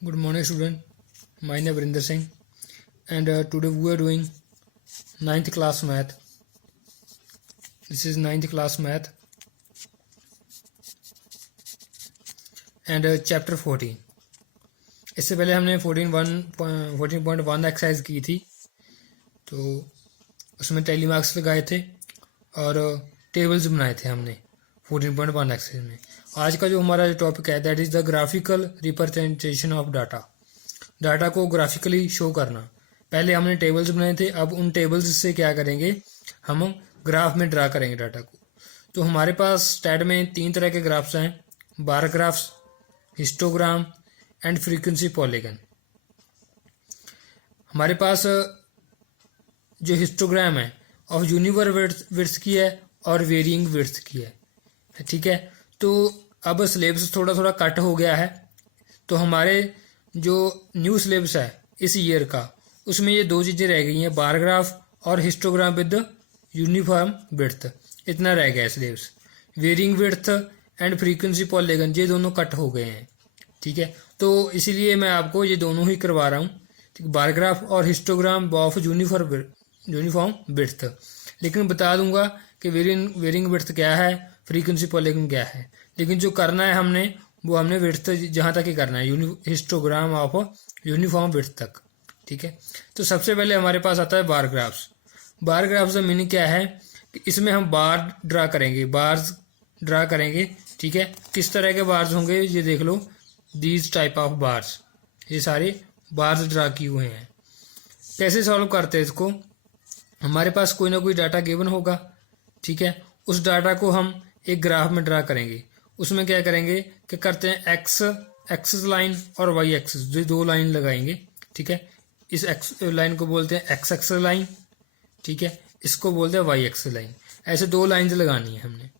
Good morning, student. My name is Vrinder Singh, and today we are doing 9th class math. This is 9th class math and chapter 14. इससे पहले हमने 14.1 exercise की थी, तो उसमें tally marks लगाए थे और टेबल्स बनाए थे हमने 14.1 एक्सरसाइज में। आज का जो हमारा टॉपिक है that is the graphical representation of data को ग्राफिकली शो करना। पहले हमने टेबल्स बनाए थे, अब उन टेबल्स से क्या करेंगे, हम ग्राफ में ड्रा करेंगे डाटा को। तो हमारे पास स्टैट में 3 तरह के ग्राफ्स हैं, बार graphs, histogram and frequency polygon. हमारे पास जो हिस्टोग्राम है ऑफ यूनिवर्स विड्थ की है और वेरिइंग विड्थ की है, ठीक है। तो अब सिलेबस थोड़ा थोड़ा कट हो गया है, तो हमारे जो न्यू सिलेबस है इस ईयर का, उसमें ये 2 चीज़ें रह गई हैं, बार ग्राफ और हिस्टोग्राम विद यूनिफॉर्म विड्थ। इतना रह गया है syllabus. Varying width and frequency polygon ये दोनों कट हो गए हैं, ठीक है। तो इसीलिए मैं आपको ये दोनों ही करवा रहा हूँ, ठीक, बार ग्राफ और हिस्टोग्राम ऑफ यूनिफॉर्म विड्थ। लेकिन बता दूंगा कि वेरिइंग विड्थ क्या है, फ्रीक्वेंसी पॉलीगन क्या है। लेकिन जो करना है वो हमने विड्थ जहाँ तक ही करना है, हिस्टोग्राम ऑफ यूनिफॉर्म विड्थ तक, ठीक है। तो सबसे पहले हमारे पास आता है बार ग्राफ्स। बार ग्राफ्स का मीनिंग क्या है कि इसमें हम बार्स ड्रा करेंगे, ठीक है। किस तरह के बार्स होंगे ये देख लो, दीज टाइप ऑफ बार्स, ये सारे बार्स ड्रा किए हुए हैं। कैसे सॉल्व करते हैं इसको, हमारे पास कोई ना कोई डाटा गिवन होगा, ठीक है। उस डाटा को हम एक ग्राफ में ड्रा करेंगे। उसमें क्या करेंगे कि करते हैं एक्सिस लाइन और वाई एक्सिस, जो 2 लाइन लगाएंगे, ठीक है। इस एक्स लाइन को बोलते हैं एक्स एक्सिस लाइन, ठीक है। इसको बोलते हैं वाई एक्सिस लाइन। ऐसे 2 लाइन्स लगानी है हमने।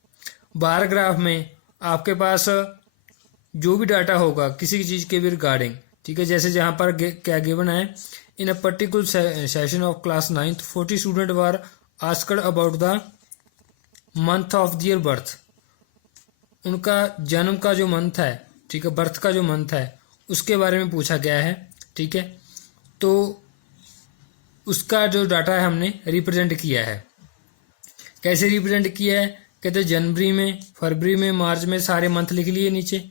बार ग्राफ में आपके पास जो भी डाटा होगा किसी चीज़ के भी रिगार्डिंग, ठीक है, जैसे जहाँ पर क्या गिवन है, in a particular session of class 9th 40 student were asked about the month of their birth. उनका जन्म का जो मंथ है, ठीक है, बर्थ का जो मंथ है उसके बारे में पूछा गया है, ठीक है। तो उसका जो डाटा है हमने रिप्रेजेंट किया है। कैसे रिप्रेजेंट किया है, कहते हैं जनवरी में, फरवरी में, मार्च में सारे मंथ लिख लिए नीचे,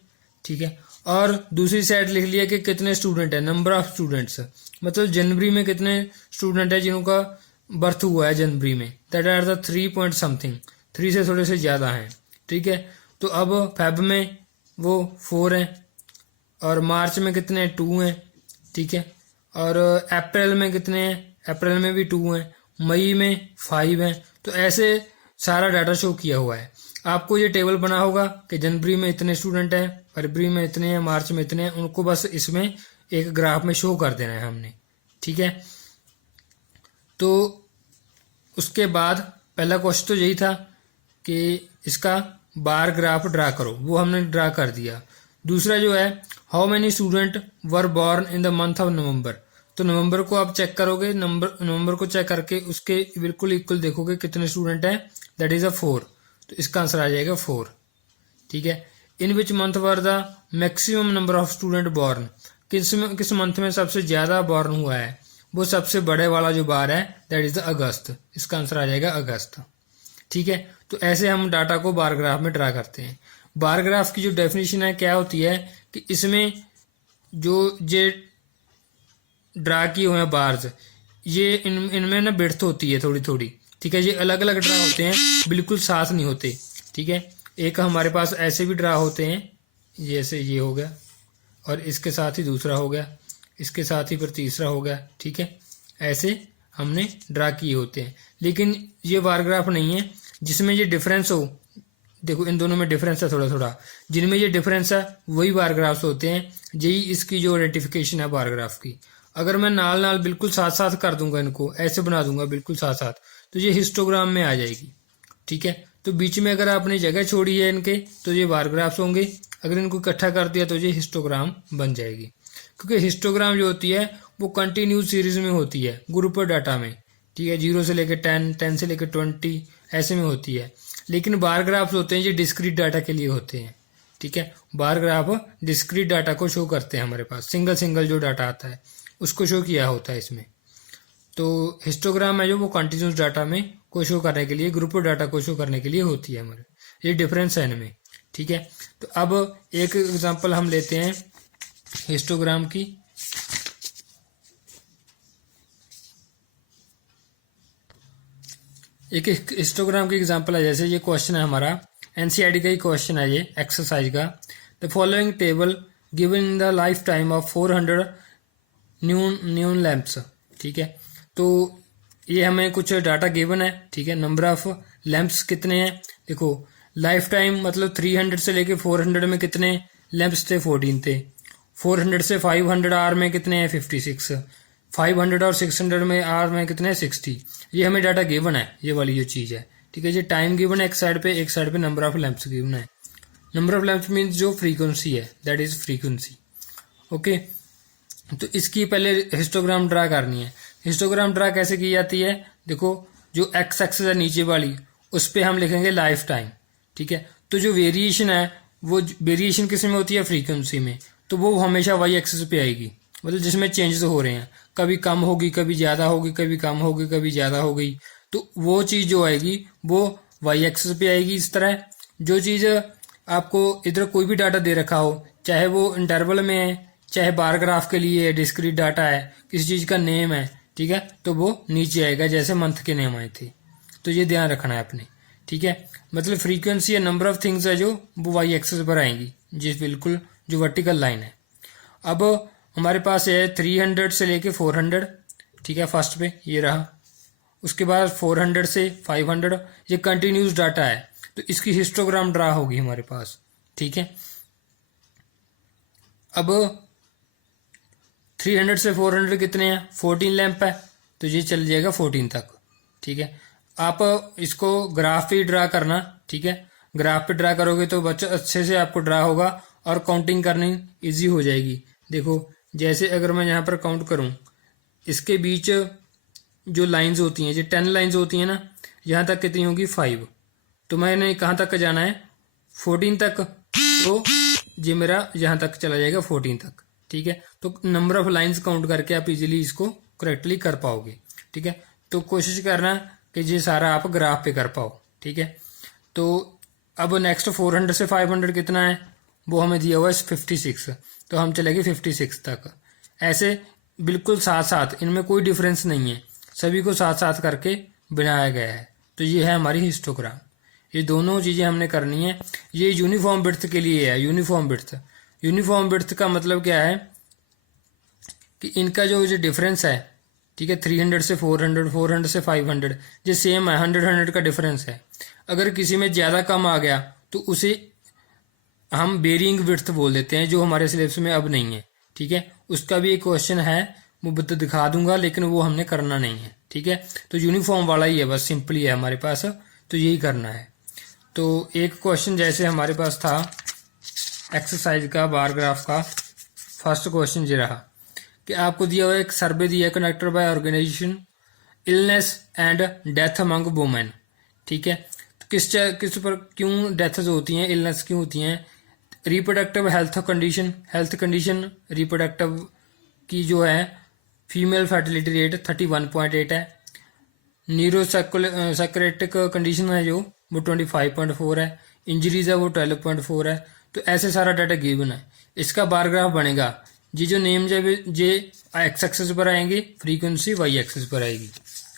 ठीक है। और दूसरी साइड लिख लिया कि कितने स्टूडेंट है, नंबर ऑफ स्टूडेंट्स, मतलब जनवरी में कितने स्टूडेंट है जिनका बर्थ हुआ है जनवरी में, that are the 3 point something, 3 से थोड़े से ज़्यादा हैं, ठीक है। तो अब फेब में वो 4 हैं और मार्च में कितने 2 हैं, ठीक है। और अप्रैल में कितने हैं, अप्रैल में भी 2 हैं, मई में 5 हैं। तो ऐसे सारा डाटा शो किया हुआ है। आपको ये टेबल बना होगा कि जनवरी में इतने स्टूडेंट हैं, फरवरी में इतने हैं, मार्च में इतने हैं, उनको बस इसमें एक ग्राफ में शो कर देना है हमने, ठीक है। तो उसके बाद पहला क्वेश्चन तो यही था कि इसका बार ग्राफ ड्रा करो, वो हमने ड्रा कर दिया। दूसरा जो है, how many student were born in the month of November. तो नवंबर को आप चेक करोगे, नवंबर को चेक करके उसके बिल्कुल इक्वल देखोगे कितने स्टूडेंट हैं, दैट इज 4। तो इसका आंसर आ जाएगा 4, ठीक है। In which month were the maximum number of student born. किस मंथ में सबसे ज्यादा बॉर्न हुआ है, वो सबसे बड़े वाला जो बार है दैट इज द अगस्त। इसका आंसर आ जाएगा अगस्त, ठीक है। तो ऐसे हम डाटा को बार ग्राफ में ड्रा करते हैं। बार ग्राफ की जो डेफिनेशन है क्या होती है कि इसमें जो ये ड्रा किए हुए हैं बार्स, ये इनमें ना विड्थ होती है थोड़ी थोड़ी, ठीक है। ये अलग अलग ड्रा होते हैं, बिल्कुल साथ नहीं होते, ठीक है। एक हमारे पास ऐसे भी ड्रा होते हैं, जैसे ये हो गया और इसके साथ ही दूसरा हो गया, इसके साथ ही फिर तीसरा हो गया, ठीक है। ऐसे हमने ड्रा किए होते हैं। लेकिन ये बार ग्राफ नहीं है जिसमें ये डिफरेंस हो। देखो इन दोनों में डिफरेंस है थोड़ा थोड़ा, जिनमें ये डिफरेंस है वही बार ग्राफ्स होते हैं। यही इसकी जो आइडेंटिफिकेशन है बार ग्राफ की। अगर मैं नाल नाल बिल्कुल साथ साथ कर दूंगा, इनको ऐसे बना दूंगा बिल्कुल साथ साथ, तो ये हिस्टोग्राम में आ जाएगी, ठीक है। तो बीच में अगर आपने जगह छोड़ी है इनके, तो ये बार ग्राफ्स होंगे। अगर इनको इकट्ठा कर दिया तो ये हिस्टोग्राम बन जाएगी। क्योंकि हिस्टोग्राम जो होती है वो कंटिन्यूस सीरीज में होती है, ग्रुप डाटा में, ठीक है। 0 से लेकर 10, 10 से लेकर 20 ऐसे में होती है। लेकिन बार ग्राफ्स होते हैं ये डिस्क्रीट डाटा के लिए होते हैं, ठीक है। बार ग्राफ डिस्क्रीट डाटा को शो करते हैं हमारे पास, सिंगल सिंगल जो डाटा आता है उसको शो किया होता है इसमें। तो हिस्टोग्राम है जो वो कंटिन्यूस डाटा में को शो करने के लिए, ग्रुप डाटा को शो करने के लिए होती है हमारे, ये डिफरेंस है इनमें, ठीक है। तो अब एक एग्जांपल हम लेते हैं हिस्टोग्राम की। एक हिस्टोग्राम की एग्जांपल है, जैसे ये क्वेश्चन है हमारा, एनसीईआरटी का ही क्वेश्चन है ये, एक्सरसाइज का। The following table given in the life time of 400 न्यून लैंप्स, ठीक है। तो ये हमें कुछ डाटा गिवन है, ठीक है। नंबर ऑफ लैंप्स कितने हैं, देखो लाइफ टाइम मतलब 300 से लेके 400 में कितने लैंप्स थे, 14 थे। 400 से 500 आर में कितने हैं, 56। 500 और 600 में आर में कितने हैं, 60। ये हमें डाटा गिवन है, ये वाली जो चीज़ है, ठीक है। ये टाइम गिवन है एक साइड पे नंबर ऑफ लैंप्स गिवन है। नंबर ऑफ लैंप्स मीन्स जो फ्रीक्वेंसी है, दैट इज फ्रीक्वेंसी, ओके। तो इसकी पहले हिस्टोग्राम ड्रा करनी है। हिस्टोग्राम ड्रा कैसे की जाती है, देखो जो एक्स एक्सिस है नीचे वाली, उस पर हम लिखेंगे लाइफ टाइम, ठीक है। तो जो वेरिएशन है, वो वेरिएशन किस में होती है, फ्रीक्वेंसी में, तो वो हमेशा वाई एक्सिस पे आएगी, मतलब जिसमें चेंजेस हो रहे हैं, कभी कम होगी, कभी ज़्यादा होगी, कभी कम होगी, कभी ज़्यादा हो गई, तो वो चीज़ जो आएगी वो वाई एक्सिस पे आएगी। इस तरह जो चीज़ आपको इधर कोई भी डाटा दे रखा हो, चाहे वो इंटरवल में है, चाहे बार ग्राफ के लिए डिस्क्रीट डाटा है, किसी चीज़ का नेम है, ठीक है, तो वो नीचे आएगा, जैसे मंथ के नेम आए थे। तो ये ध्यान रखना है आपने, ठीक है। मतलब फ्रीक्वेंसी या नंबर ऑफ थिंग्स है जो वो वाई एक्सिस पर आएंगी, जी बिल्कुल, जो वर्टिकल लाइन है। अब हमारे पास है 300 से लेके 400, ठीक है, फर्स्ट पे ये रहा। उसके बाद 400 से 500, ये कंटिन्यूस डाटा है, तो इसकी हिस्टोग्राम ड्रा होगी हमारे पास, ठीक है। अब 300 से 400 कितने हैं, 14 लैंप है, तो ये चल जाएगा 14 तक, ठीक है। आप इसको ग्राफ पे ड्रा करना, ठीक है। ग्राफ पे ड्रा करोगे तो बच्चा अच्छे से आपको ड्रा होगा और काउंटिंग करनी इजी हो जाएगी। देखो जैसे अगर मैं यहाँ पर काउंट करूँ, इसके बीच जो लाइंस होती हैं, जो 10 लाइंस होती हैं ना, यहाँ तक कितनी होगी, 5। तो मैंने कहाँ तक जाना है, 14 तक, तो ये मेरा यहाँ तक चला जाएगा 14 तक, ठीक है। तो नंबर ऑफ लाइंस काउंट करके आप इजीली इसको करेक्टली कर पाओगे, ठीक है। तो कोशिश करना कि ये सारा आप ग्राफ पे कर पाओ, ठीक है। तो अब नेक्स्ट 400 से 500 कितना है, वो हमें दिया हुआ है 56, तो हम चलेंगे 56 तक। ऐसे बिल्कुल साथ साथ, इनमें कोई डिफरेंस नहीं है, सभी को साथ साथ करके बनाया गया है। तो ये है हमारी हिस्टोग्राम, ये दोनों चीज़ें हमने करनी है। ये यूनिफॉर्म विड्थ के लिए है, यूनिफॉर्म विड्थ। यूनिफॉर्म विड्थ का मतलब क्या है कि इनका जो डिफरेंस है, ठीक है, 300 से 400, 400 से 500, ये सेम है, 100 का डिफरेंस है। अगर किसी में ज़्यादा कम आ गया तो उसे हम वेरिंग विड्थ बोल देते हैं, जो हमारे सिलेबस में अब नहीं है, ठीक है। उसका भी एक क्वेश्चन है, वो दिखा दूंगा, लेकिन वो हमने करना नहीं है, ठीक है। तो यूनिफॉर्म वाला ही है, बस सिंपल ही है हमारे पास, तो यही करना है। तो एक क्वेश्चन जैसे हमारे पास था एक्सरसाइज का, बार ग्राफ का, फर्स्ट क्वेश्चन ये रहा कि आपको दिया हुआ एक सर्वे दिया, conducted by organisation illness and death among women, ठीक है। तो किस पर क्यों डेथ्स होती हैं, इलनेस क्यों होती हैं, रिप्रोडक्टिव हेल्थ कंडीशन रिप्रोडक्टिव की जो है फीमेल फर्टिलिटी रेट 31.8 है, न्यूरोसाइकोटिक कंडीशन है जो वो 25.4 है, इंजरीज है वो 12.4 है। तो ऐसे सारा डाटा गिवन है। इसका बार ग्राफ बनेगा, ये जो नेम जे एक्स एक्सिस पर आएंगे, फ्रीक्वेंसी वाई एक्सिस पर आएगी।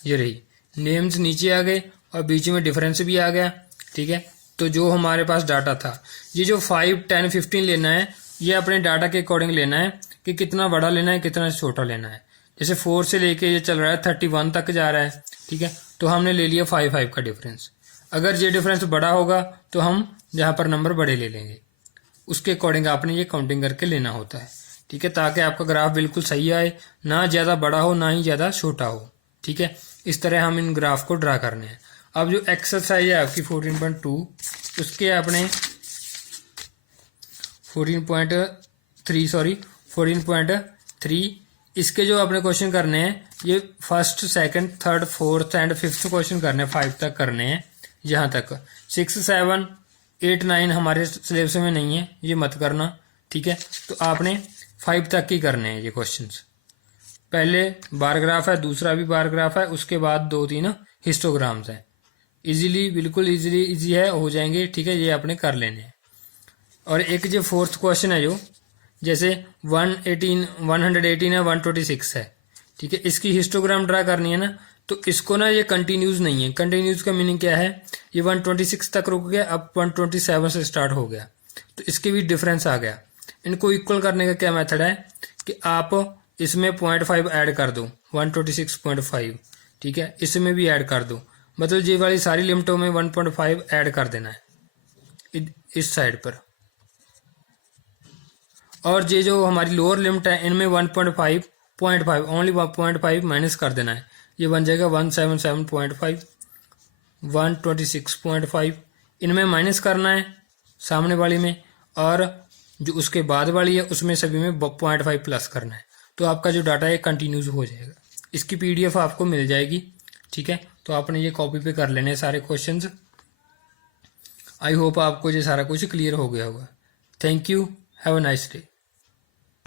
ये रही, नेम्स नीचे आ गए और बीच में डिफरेंस भी आ गया, ठीक है। तो जो हमारे पास डाटा था, ये जो 5, 10, 15 लेना है, ये अपने डाटा के अकॉर्डिंग लेना है कि कितना बड़ा लेना है, कितना छोटा लेना है। जैसे 4 से लेके ये चल रहा है 31 तक जा रहा है, ठीक है। तो हमने ले लिया 5 का डिफरेंस। अगर ये डिफरेंस बड़ा होगा तो हम जहाँ पर नंबर बड़े ले लेंगे, उसके अकॉर्डिंग आपने ये काउंटिंग करके लेना होता है, ठीक है, ताकि आपका ग्राफ बिल्कुल सही आए, ना ज़्यादा बड़ा हो ना ही ज़्यादा छोटा हो, ठीक है। इस तरह हम इन ग्राफ को ड्रा करने हैं। अब जो एक्सरसाइज है आपकी 14.2, उसके आपने 14.3 इसके जो आपने क्वेश्चन करने हैं, ये first, second, third, fourth and fifth question करने हैं, 5 तक करने हैं, यहाँ तक 6, 7, 8 9 हमारे सिलेबस में नहीं है, ये मत करना, ठीक है। तो आपने 5 तक ही करने हैं ये क्वेश्चंस। पहले बार ग्राफ है, दूसरा भी बार ग्राफ है, उसके बाद 2-3 हिस्टोग्राम्स हैं। इजीली, बिल्कुल इजी है, हो जाएंगे, ठीक है। ये आपने कर लेने हैं। और एक जो फोर्थ क्वेश्चन है, जो जैसे 118 है, 126 है, ठीक है। इसकी हिस्टोग्राम ड्रा करनी है ना, तो इसको ना ये कंटिन्यूज नहीं है। कंटिन्यूज का मीनिंग क्या है, ये 126 तक रुक गया, अब 127 से स्टार्ट हो गया, तो इसके भी डिफरेंस आ गया। इनको इक्वल करने का क्या मेथड है कि आप इसमें 0.5 ऐड कर दो, 126.5, ठीक है। इसमें भी ऐड कर दो, मतलब ये वाली सारी लिमिटों में 1.5 ऐड कर देना है इस साइड पर। और ये जो हमारी लोअर लिमिट है, इनमें 1.5 ओनली 0.5 माइनस कर देना है। ये बन जाएगा 177.5, 126.5, इनमें माइनस करना है सामने वाली में, और जो उसके बाद वाली है उसमें सभी में 0.5 प्लस करना है। तो आपका जो डाटा है कंटिन्यूज हो जाएगा। इसकी PDF आपको मिल जाएगी, ठीक है। तो आपने ये कॉपी पे कर लेने सारे क्वेश्चंस। आई होप आपको ये सारा कुछ क्लियर हो गया होगा। Thank you, have a nice day.